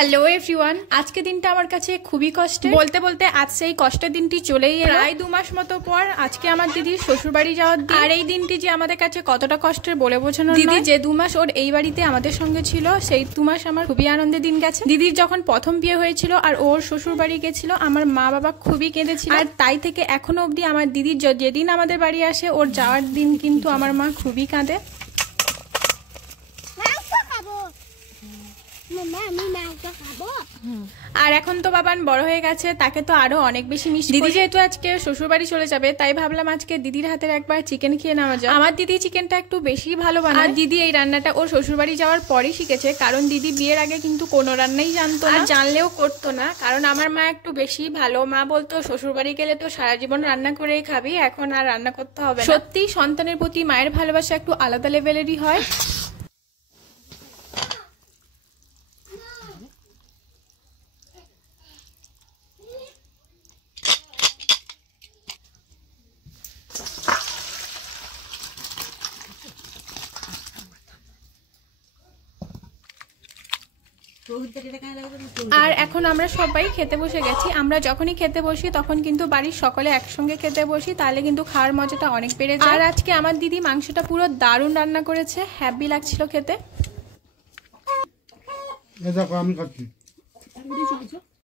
Hello everyone, আজকে দিনটা আমার কাছে খুবই কষ্টের। বলতে বলতে আজ সেই কষ্টের দিনটি চলেই এলো। প্রায় 2 মাস মতো পর আজকে আমার দিদির শ্বশুর বাড়ি যাওয়ার দিন। আর এই দিনটি যে আমাদের কাছে কতটা কষ্টের বলে বোঝানো। দিদি যে 2 মাস ওর এই বাড়িতে আমাদের সঙ্গে ছিল, সেই 2 মাস আমার খুবই আনন্দের দিন গেছে। দিদির যখন প্রথম বিয়ে হয়েছিল আর ওর শ্বশুর বাড়ি গেছিল, আমার মা বাবা খুবই কেঁদেছিল। আর তাই থেকে এখনো অবধি আমার দিদির যেদিন আমাদের বাড়ি আসে, ওর যাওয়ার দিন কিন্তু আমার মা খুবই কাঁদে। আর এখন তো বাবান বড় হয়ে গেছে, তাকে তো আরো অনেক বেশি মিস। দিদি যেহেতু আজকে শ্বশুর বাড়ি চলে যাবে, তাই ভাবলাম আজকে দিদির হাতের একবার চিকেন খেয়ে নেওয়া যায়। আমার দিদি চিকেনটা একটু বেশি ভালো বানায়। আর দিদি এই রান্নাটা ওর শ্বশুর বাড়ি যাওয়ার পরই শিখেছে, কারণ দিদি বিয়ের আগে কিন্তু কোনো রান্নাই জানতো না, জানলেও করতো না। কারণ আমার মা একটু বেশি ভালো। মা বলতো শ্বশুর বাড়ি গেলে তো সারা জীবন রান্না করেই খাবি, এখন আর রান্না করতে হবে না। সত্যি সন্তানের প্রতি মায়ের ভালোবাসা একটু আলাদা লেভেলেরই হয়। আর এখন আমরা সবাই খেতে বসে গেছি। আমরা যখনই খেতে বসি তখন কিন্তু বাড়ির সকলে একসঙ্গে খেতে বসি, তাহলে কিন্তু খাওয়ার মজাটা অনেক বেড়ে যায়। আর আজকে আমার দিদি মাংসটা পুরো দারুণ রান্না করেছে, হ্যাপি লাগছিল খেতে।